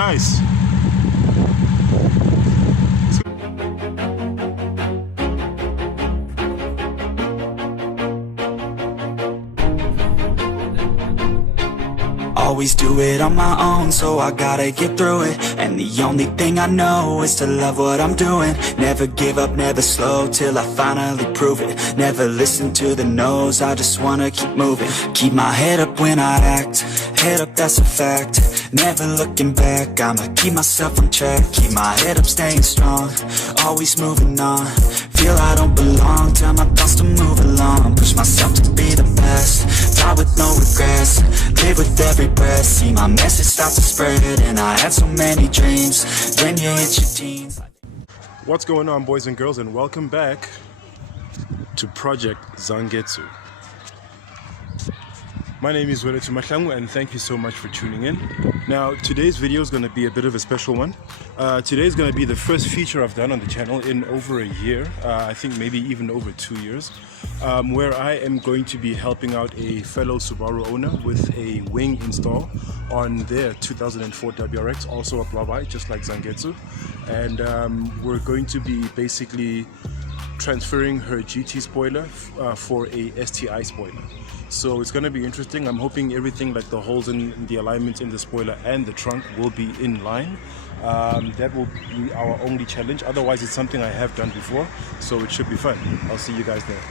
Nice. Always do it on my own, so I gotta get through it. And the only thing I know is to love what I'm doing. Never give up, never slow, till I finally prove it. Never listen to the no's, I just wanna keep moving. Keep my head up when I act, head up, that's a fact. Never looking back, I'ma keep myself on track. Keep my head up, staying strong, always moving on. Feel I don't belong, tell my thoughts to move along. Push myself to be the best, die with no regrets. Live with every breath, see my message start to spread. And I had so many dreams, then you hit your teens. What's going on, boys and girls, and welcome back to Project Zangetsu. My name is Mahlangu, and thank you so much for tuning in. Now, today's video is going to be a bit of a special one. Today is going to be the first feature I've done on the channel in over a year, I think maybe even over 2 years, where I am going to be helping out a fellow Subaru owner with a wing install on their 2004 WRX, also a blow-by, just like Zangetsu. And we're going to be basically transferring her GT spoiler for a STI spoiler. So it's going to be interesting. I'm hoping everything, like the holes in the alignments in the spoiler and the trunk, will be in line. That will be our only challenge. Otherwise, it's something I have done before, so it should be fun. I'll see you guys there.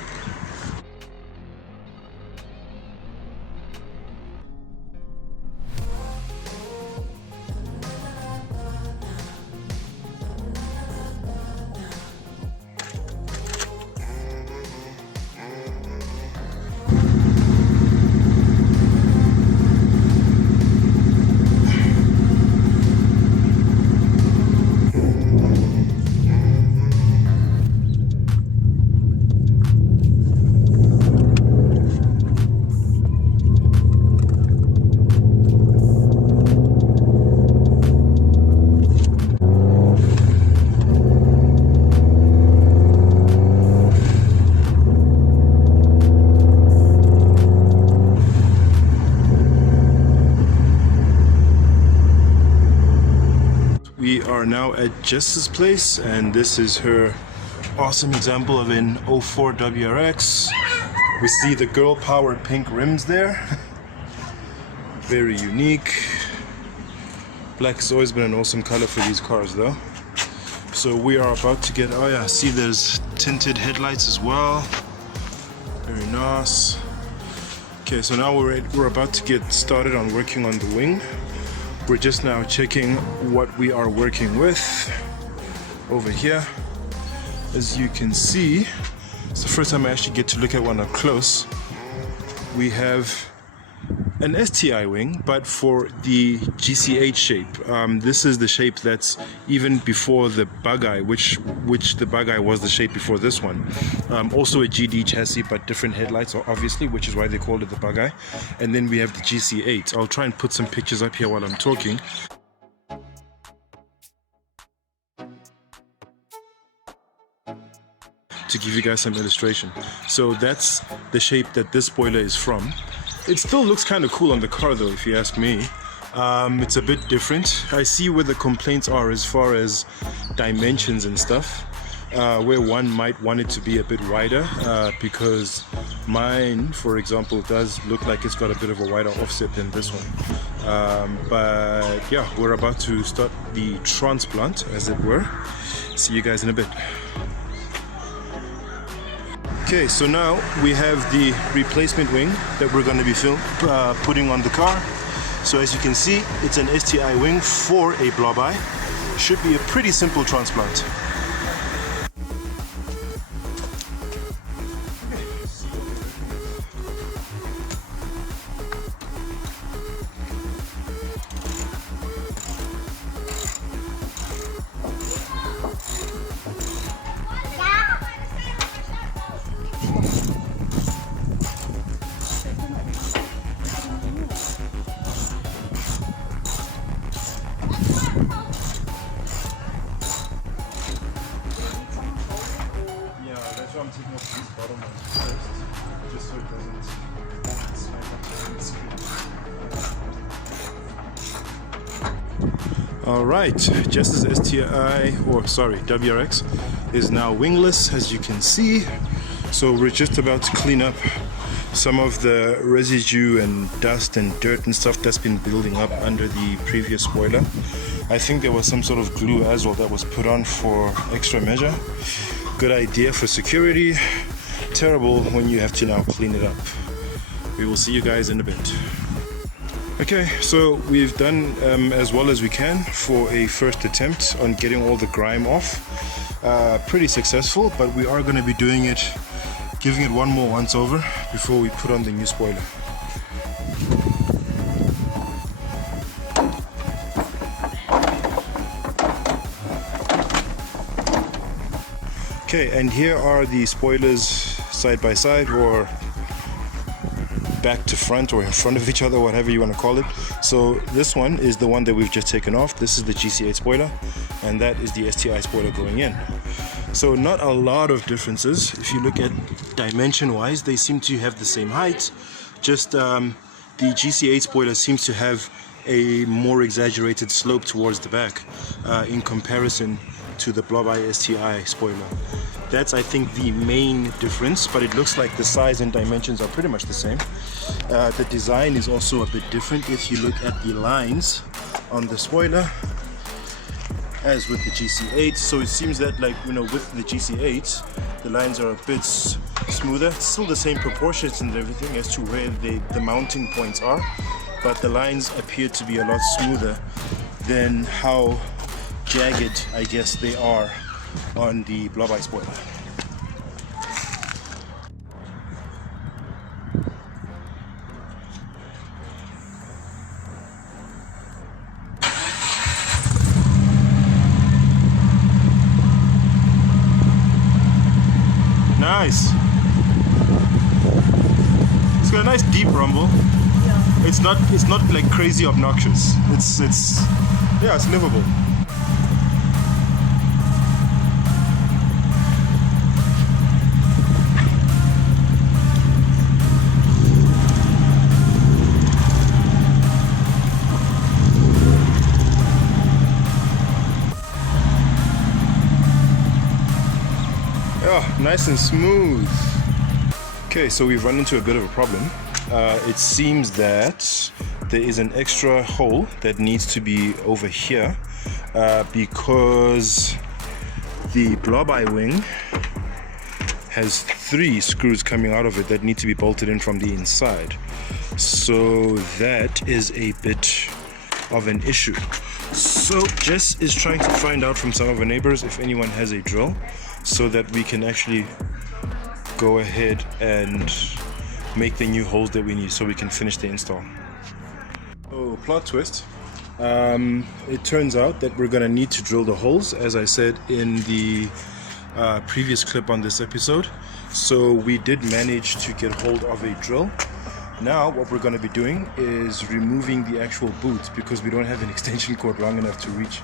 We are now at Jess's place, and this is her awesome example of an 04 WRX. We see the girl power pink rims there. Very unique. Black has always been an awesome color for these cars though. So we are about to get, oh yeah, see there's tinted headlights as well. Very nice. Okay, so now we're about to get started on working on the wing. We're just now checking what we are working with over here. As you can see, it's the first time I actually get to look at one up close. We have an STI wing, but for the GCH shape. This is the shape that's even before the bug-eye, which the bug-eye was the shape before this one. Also a GD chassis, but different headlights, obviously, which is why they called it the bug-eye. And then we have the GC8. I'll try and put some pictures up here while I'm talking. To give you guys some illustration. So that's the shape that this spoiler is from. It still looks kind of cool on the car though, if you ask me. It's a bit different. I see where the complaints are as far as dimensions and stuff, where one might want it to be a bit wider, because mine, for example, does look like it's got a bit of a wider offset than this one. But yeah, we're about to start the transplant, as it were. See you guys in a bit. Okay, so now we have the replacement wing that we're going to be putting on the car. So as you can see, it's an STI wing for a blow-by. Should be a pretty simple transplant. I'm taking off these bottom ones first, just so it doesn't smack up the screen. Alright, just as STI, or sorry, WRX is now wingless, as you can see. So we're just about to clean up some of the residue and dust and dirt and stuff that's been building up under the previous spoiler. I think there was some sort of glue as well that was put on for extra measure. Good idea for security, terrible when you have to now clean it up. We will see you guys in a bit. Okay, so we've done as well as we can for a first attempt on getting all the grime off. Pretty successful, but we are going to be doing it, giving it one more once over before we put on the new spoiler. Okay, and here are the spoilers side by side, or back to front, or in front of each other, whatever you want to call it. So this one is the one that we've just taken off. This is the GC8 spoiler, and that is the STI spoiler going in. So not a lot of differences. If you look at dimension wise, they seem to have the same height, just the GC8 spoiler seems to have a more exaggerated slope towards the back in comparison to the Blob Eye STI spoiler. That's, I think, the main difference, but it looks like the size and dimensions are pretty much the same. The design is also a bit different if you look at the lines on the spoiler as with the GC8. So it seems that, like, you know, with the GC8 the lines are a bit smoother. It's still the same proportions and everything as to where the mounting points are, but the lines appear to be a lot smoother than how jagged, I guess, they are on the Blob Eye spoiler. Nice. It's got a nice deep rumble. Yeah. It's not like crazy obnoxious. It's yeah, it's livable. Oh, nice and smooth. Okay, so we've run into a bit of a problem. It seems that there is an extra hole that needs to be over here because the Blob Eye wing has 3 screws coming out of it that need to be bolted in from the inside. So that is a bit of an issue. So Jess is trying to find out from some of her neighbors if anyone has a drill, so that we can actually go ahead and make the new holes that we need so we can finish the install. So plot twist, it turns out that we're gonna need to drill the holes, as I said in the previous clip on this episode. So we did manage to get hold of a drill. Now what we're going to be doing is removing the actual boot, because we don't have an extension cord long enough to reach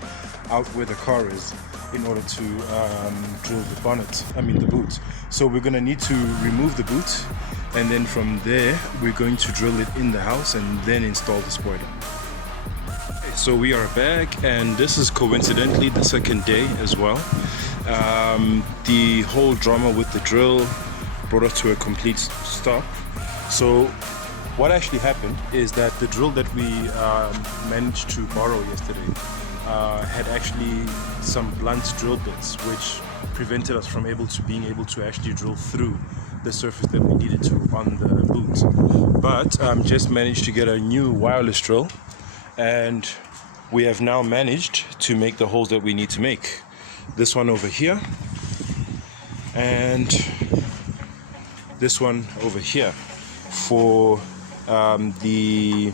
out where the car is in order to drill the boot. So we're going to need to remove the boot, and then from there we're going to drill it in the house and then install the spoiler. Okay, so we are back, and this is coincidentally the second day as well. The whole drama with the drill brought us to a complete stop. So what actually happened is that the drill that we managed to borrow yesterday had actually some blunt drill bits, which prevented us from being able to actually drill through the surface that we needed to on the boot. But just managed to get a new wireless drill, and we have now managed to make the holes that we need to make. This one over here and this one over here for the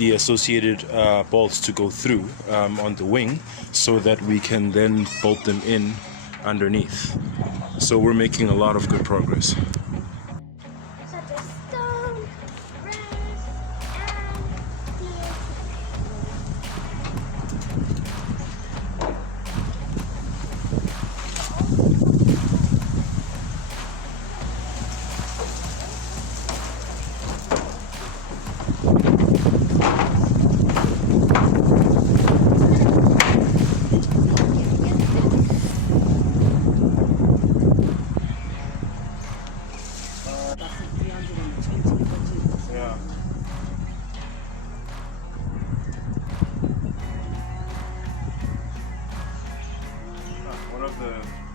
associated bolts to go through on the wing, so that we can then bolt them in underneath. So we're making a lot of good progress.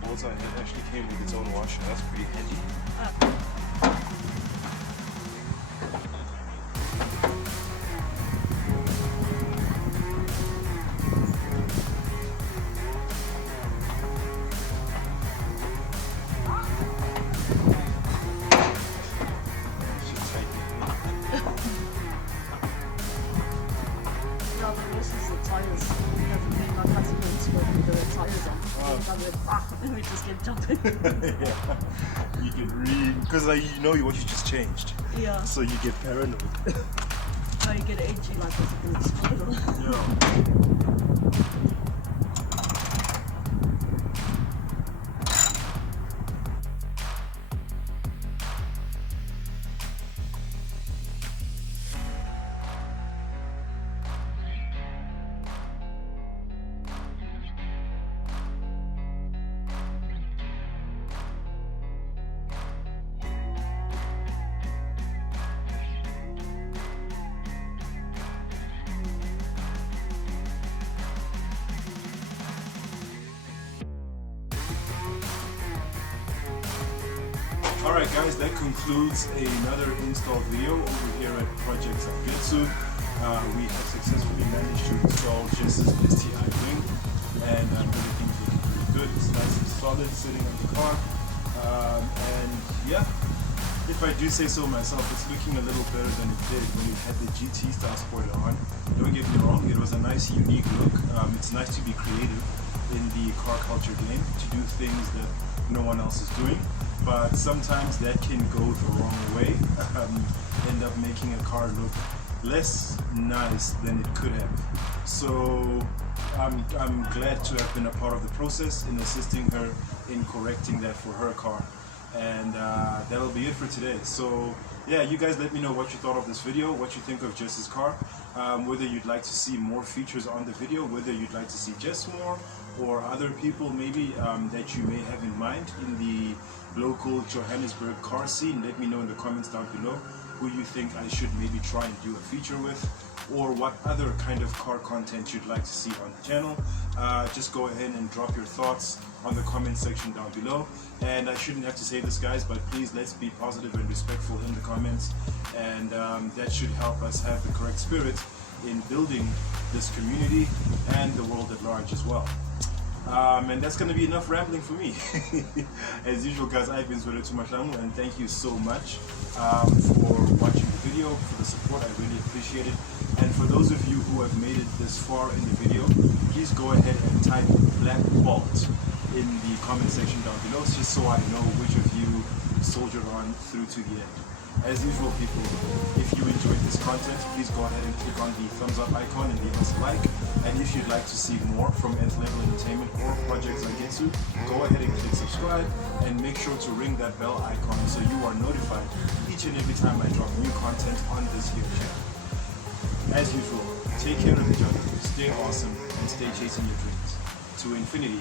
bolts it actually came with its own washer. That's pretty handy. Yeah, but this is the tires. Because we not having to put the tires on. And we just get jumping. Yeah, you get really because you know what you just changed. Yeah. So you get paranoid. Now you get edgy like this in the spiral. Yeah. Alright guys, that concludes another install video over here at Project Zangetsu. We have successfully managed to install Jess's STI wing, and everything's looking pretty good. It's nice and solid sitting on the car. And yeah, if I do say so myself, it's looking a little better than it did when it had the GT style spoiler on. Don't get me wrong, it was a nice unique look. It's nice to be creative in the car culture game, to do things that no one else is doing. But sometimes that can go the wrong way, end up making a car look less nice than it could have. So I'm glad to have been a part of the process in assisting her in correcting that for her car. And that'll be it for today. So yeah, you guys let me know what you thought of this video, what you think of Jess's car, whether you'd like to see more features on the video, whether you'd like to see Jess more, or other people maybe that you may have in mind in the local Johannesburg car scene. Let me know in the comments down below who you think I should maybe try and do a feature with, or what other kind of car content you'd like to see on the channel. Just go ahead and drop your thoughts on the comment section down below. And I shouldn't have to say this, guys, but please let's be positive and respectful in the comments, and that should help us have the correct spirit in building this community and the world at large as well. And that's going to be enough rambling for me. As usual, guys, I've been Subaru and thank you so much for watching the video, for the support. I really appreciate it. And for those of you who have made it this far in the video, please go ahead and type Black Bolt in the comment section down below, just so I know which of you soldiered on through to the end. As usual, people, if you enjoyed this content, please go ahead and click on the thumbs up icon and leave us a like. And if you'd like to see more from Nth Level Entertainment or Project Zangetsu, go ahead and click subscribe and make sure to ring that bell icon so you are notified each and every time I drop new content on this here channel. As usual, take care of each other, stay awesome, and stay chasing your dreams to infinity